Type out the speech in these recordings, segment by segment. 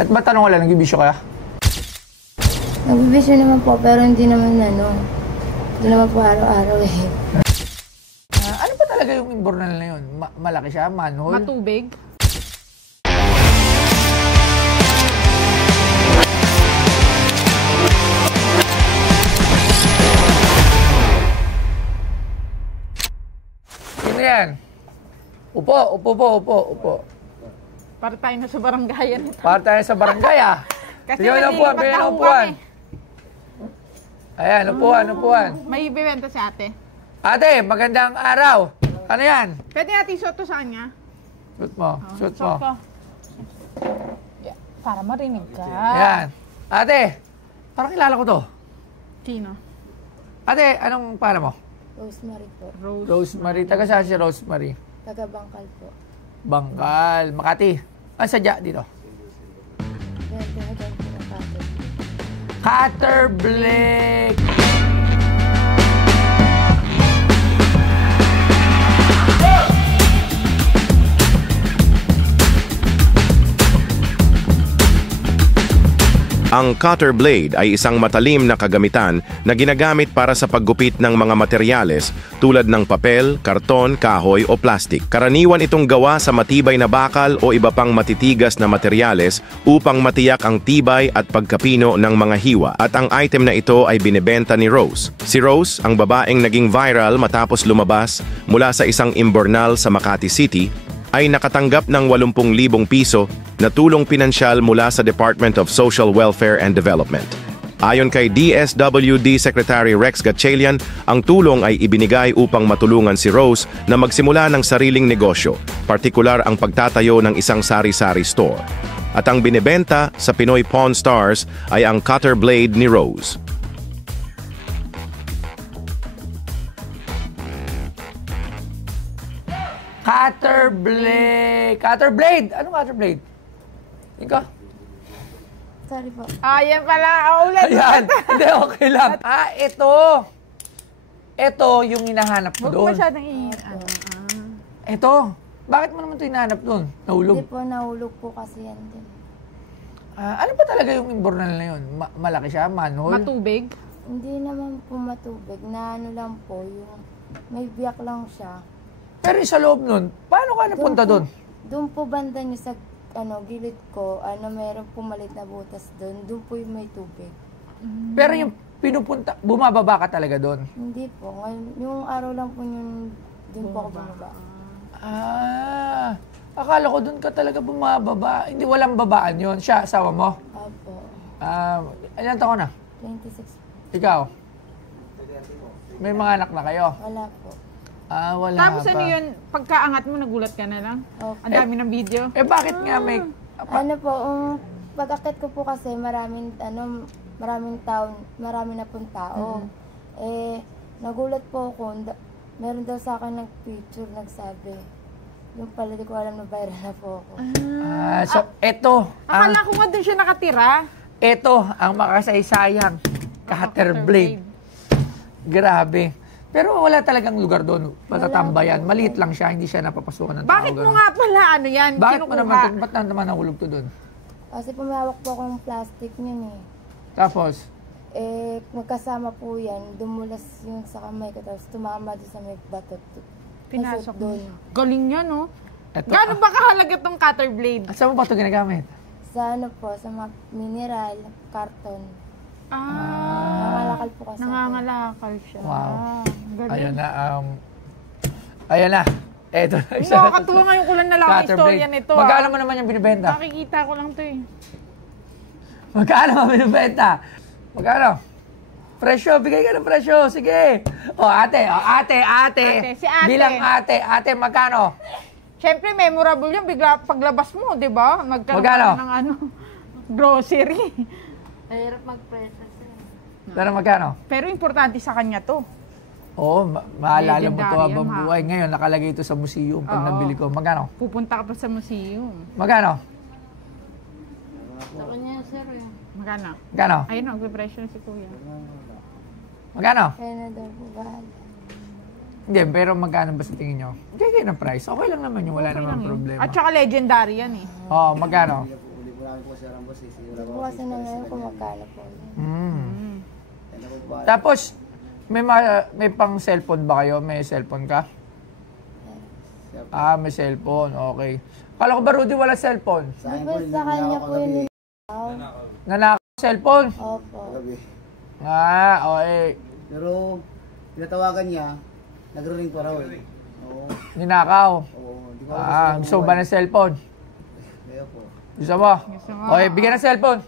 At matanong ko lang, nagbibisyo kaya? Nagbibisyo naman po, pero hindi naman po araw-araw eh. Ano ba talaga yung imbornal na yun? Malaki siya? Manhole? Matubig? Sino yan? Upo. Para tayo na sa barangayan ito. Para tayo sa barangay Kasi bigyan ng upuan, bigyan ng upuan. Ayan, upuan. May ibibenta si ate. Ate, magandang araw. Ano yan? Pwede natin isuot to sa kanya? Suot mo. Ko. Yeah, para marinig ka. Ayan. Ate, parang kilala ko to. Sino? Ate, anong pangalan mo? Rosemary po. Rosemary. Taga saan si Rosemary? Taga Bangkal po. Bangkal. Makati. Sadya dito. Yan po ng cutter. Cutter Blake. Ang cutter blade ay isang matalim na kagamitan na ginagamit para sa paggupit ng mga materyales tulad ng papel, karton, kahoy o plastik. Karaniwan itong gawa sa matibay na bakal o iba pang matitigas na materyales upang matiyak ang tibay at pagkapino ng mga hiwa. At ang item na ito ay binebenta ni Rose. Si Rose, ang babaeng naging viral matapos lumabas mula sa isang imbornal sa Makati City, ay nakatanggap ng 80,000 piso na tulong pinansyal mula sa Department of Social Welfare and Development. Ayon kay DSWD Secretary Rex Gatchalian, ang tulong ay ibinigay upang matulungan si Rose na magsimula ng sariling negosyo, partikular ang pagtatayo ng isang sari-sari store. At ang binebenta sa Pinoy Pawn Stars ay ang cutter blade ni Rose. Cutter Blade. Cutter Blade. Anong cutter blade? Ikaw? Sorry po. Yan pala. Ulit. Ayan. Hindi, okay lang. Ito. Ito yung hinahanap mo Huwag doon. masyadong Ito. Bakit mo naman ito hinahanap doon? Nahulog? Hindi po, nahulog po kasi yan din. Ano ba talaga yung imbornal na yun? Malaki siya? Manhole? matubig? Hindi naman po matubig, na ano lang po, yung may biyak lang siya. Pero sa loob nun, paano ka napunta doon? Doon po banda niyo sa gilid ko, meron po maliit na butas doon. Doon po yung may tubig. Pero yung pinupunta, bumababa ka talaga doon? Hindi po. Ngayon, yung araw lang po yun, doon po ako bumaba. Akala ko doon ka talaga bumababa. Hindi, walang babaan yon. Siya, asawa mo? Opo. Ilan taon na? 26. Ikaw? May mga anak na kayo? Wala po. Wala Tapos pa. ano yun, pagkaangat mo, nagulat ka na lang? Okay. Ang dami ng video. Bakit nga may... Pag-akit ko po kasi marami na pong tao. Nagulat po ako, meron daw sa akin nag-picture, nagsabi. Yung pala, di ko alam na viral na po ako. So, eto. Akala ko nga doon siya nakatira. Eto, ang makasaysayang cutter blade. Grabe. Pero wala talagang lugar doon. Matatambayan. Maliit lang siya, hindi siya napapasukan ng tao. Bakit mo nga pala yan? Bakit mo kinukuha? ba't naman nahulog to doon? Kasi pumawak po akong plastic niyan eh. Tapos? Magkasama po yan, dumulas yung sa kamay ko, tapos tumama doon sa may batot. Pinasok doon. Galing niya, no? Eto, Gaano ba kahalaga tong cutter blade? saan mo ba ito ginagamit? Sa sa mga mineral, karton. Nangangalakal po kasi. Nangangalakal siya. Wow. Galing. Ayan na. Eto na. Nakakatuwa ngayon ko lang nalaman Cutter istorya blade. nito. Magkano mo naman yung binibenta? Nakikita ko lang to eh. Magkano mo binibenta? Magkano? Presyo, bigay ka ng presyo. Sige. Ate. Si ate. Bilang ate, magkano? Siyempre, memorable yan. Bigla paglabas mo, di ba? Magkaroon Magkano? ka ng grocery. Mahirap mag-presyo siya. Pero magkano? Pero importante sa kanya to. Oo, maalala mo to Legendary habang yan, ha? buhay. Ngayon, nakalagay ito sa museum pag Oo. nabili ko. Magkano? Pupunta ka pa sa museum. Magkano? Sa kanya, sir, eh. Magkano? Magkano? Ayun, nagpe-pressure si kuya. Magkano? Kaya na daw po bahala. Hindi, pero magkano ba sa tingin nyo? Bigay kayo ng price. Okay lang naman yun. Wala Okay namang lang yun. problema. At saka legendary yan eh. Oo, magkano? marami po siya boss. Hindi po kasi na ngayon kung magkano po yun. Tapos, may pang cellphone ba kayo? May cellphone ka? Ah, may cellphone. Okay. Kala ko ba, Rudy, wala cellphone? Sa akin Di ba po, sa kanya po yun Nanakaw cellphone? Opo. kagabi. Ah, okay. Pero, pinatawagan niya, nag-ring pa raw eh. Oo. Ninakaw. Oo. Di ko Gusto mo ba ng cellphone? Kaya po. Gusto mo? Gusto mo. Okay, bigyan ng cellphone.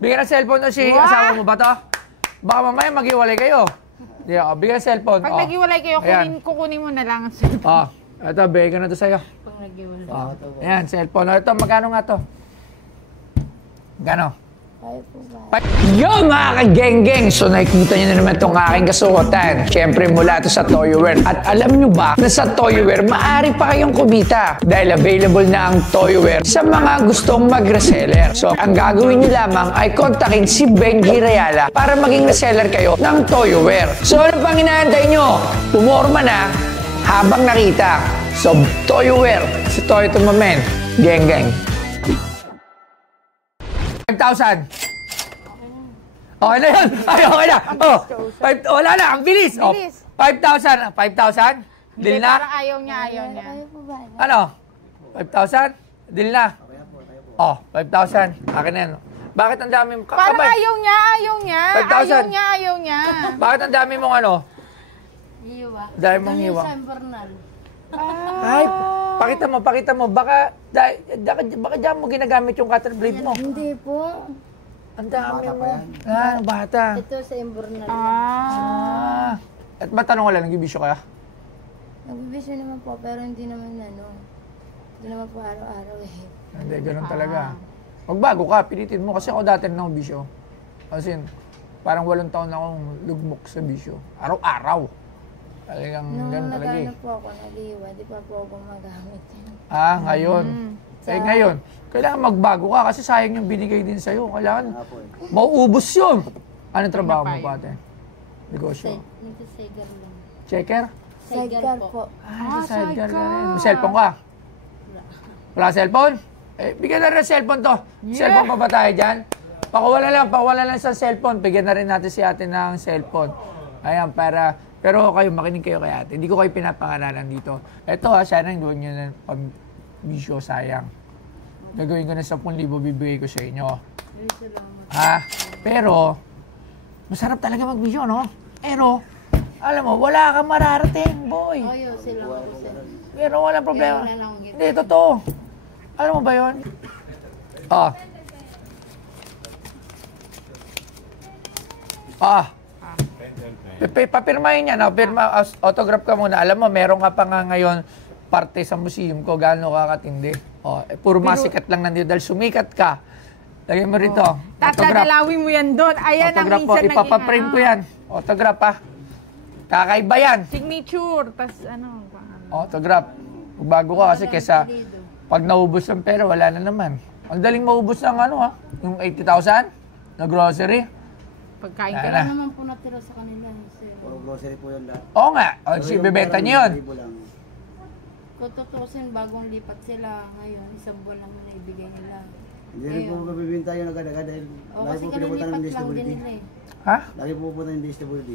Bigyan ng cellphone to si asawa mo ba to? Baka mamaya maghiwalay kayo. Yeah, bigyan ng cellphone. Pag naghiwalay kayo, Ayan. kukunin mo na lang ang cellphone. Ito, bigyan ko na to sa'yo. Pag naghiwalay. Ayan, cellphone. Ito, magkano nga to? Gano? Kaya po ba? Yo mga ka-geng-geng! So nakikita nyo na naman itong aking kasuotan. Siyempre mula ito sa Toyoware. At alam nyo ba na sa Toyoware, maaari pa kayong kumita. Dahil available na ang Toyoware sa mga gustong mag-reseller. So ang gagawin nyo lamang ay kontakin si Benji Rayala para maging reseller kayo ng Toyoware. So ano pang inaantay nyo? Pumorma na habang nakita. So Toyoware, si Toyo Tumamen. Geng-geng. 5,000. Okay na yun. Ay, okay na. Oh, wala na. Ang bilis. Oh, Bilis. 5,000. 5,000? Deal na? Parang ayaw niya. Kaya po ba? Ano? 5,000? Deal na? Oh, 5,000. Akin na yan. Bakit ang dami mo? Parang Kakabay. ayaw niya. 5,000. Ayaw niya. Bakit ang dami mong ano? Iwa. Dami mong iwa. Sa Bernal. Ay, pakita mo. Baka dyan mo ginagamit yung cutter blade mo. Hindi po. Ang dami mo. Bata. Ito sa Bernal. At matanong ko lang, nagbibisyo kaya? Nagbibisyo naman po, pero hindi naman hindi naman po araw-araw eh. Hindi, ganun talaga. Magbago ka, pilitin mo. Kasi ako dati na bisyo. Kasi parang 8 taon na akong lugmok sa bisyo. Araw-araw. Talagang ganun talaga eh. Nung po ako, nag-iwa, di pa po ako gumagamit. Ngayon. Ngayon, kailangan magbago ka kasi sayang yung binigay din sa'yo. Kailangan mauubos yun. Anong trabaho mo pa ate? Negosyo. Nagsisegar lang. Checker? Sidecar po. Sidecar ka rin. May cellphone ka? Wala cellphone? Bigyan na rin ng cellphone to. Cellphone pa ba tayo dyan? Pakuwala lang sa cellphone. Bigyan na rin natin si ate ng cellphone. Ayan, pero kayo, makinig kayo kay ate. Hindi ko kayo pinapangaralan dito. Ito sana yung gawin nyo ng pambisyo, sayang. Gagawin ko na 10,000, bibigay ko sa inyo. Pero, masarap talaga magbisyo, no? Pero, alam mo, wala kang mararating, boy. Sila po sila. Pero walang problema. Hindi, totoo. Alam mo ba yun? Papirmahin yan. Autograph ka muna. Alam mo, meron ka pa nga ngayon parte sa museum ko. Gaano ka katindi. Puro masikat lang nandito. Dahil sumikat ka. Lagyan mo rito. Tatadalawin mo yan doon. Ayan ang Autograph minsan po. Ipapaprint ko yan. Autograph ha. Kakaiba yan. Signature. Tas Autograph. Bago ka kasi kesa pag naubos ang pera, wala na naman. Ang daling maubos ng yung 80,000 na grocery. Pagkain Wala ka na. lang. naman po natira sa kanila. Puro grocery po yun lahat. Oo nga. Bibenta niyo yun. Kung tutusin, bagong lipat sila ngayon, isang buwan naman na ibigay nila. Hindi rin po mabibinta yun agad-agad dahil lagi Kasi po pinapunta ng kanilipat lang din DSWD. nila eh. Ha? Lagi po pupunta ng DSWD.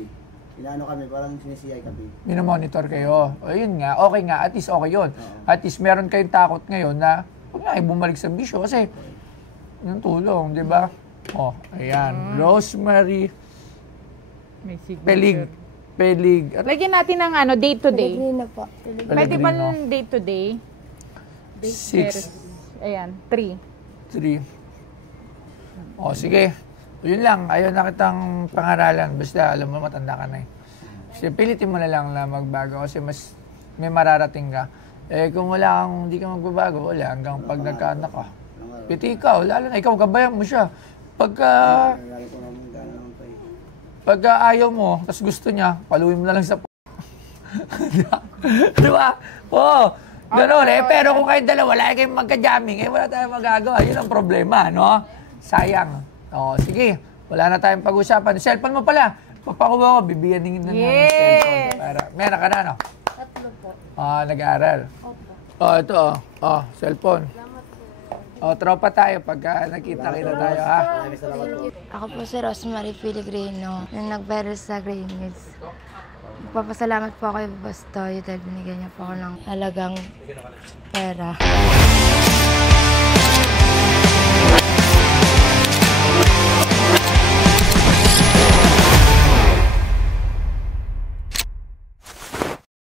Inaano kami, parang sinisiyay kami. Minomonitor kayo. O yun nga, okay nga. At least okay yun. At least meron kayong takot ngayon na huwag nga bumalik sa bisyo kasi yung tulong, di ba? Ayan. Rosemary May signature. Pelig. Lagyan natin ng date to day. Pellegrino po. Pwede ba ng date to day? 6, Ayan, 3. 3. Sige. Yun lang. Ayaw na kitang pangaralan. Basta alam mo, matanda ka na eh. Kasi pilitin mo na lang na magbago kasi mas may mararating ka. Kung hindi ka magbabago, wala. Hanggang pag nagkaanak ka. Piti ikaw. Lalo na ikaw, gabayan mo siya. Pagka ayaw mo, tapos gusto niya, paluin mo na lang sa di ba? Gano'n eh. Pero kung kayong dalawa, wala kayong magka-jamming, wala tayong magagawa. Yun ang problema, no? Sayang. Sige. Wala na tayong pag-usapan. Cellphone mo pala. Papakuha ko, bibigyan din na ng cellphone. Meron ka na, no? 3 po. Nag-aaral. Opo. Ito, cellphone. O, tropa tayo pagka nakita-kita tayo, ha? Maraming salamat po. Ako po si Rosemary Piligrino, yung nag-viral sa Green Hills. Magpapasalamat po ako kay Boss Toyo dahil binigyan niya po ako ng halagang pera.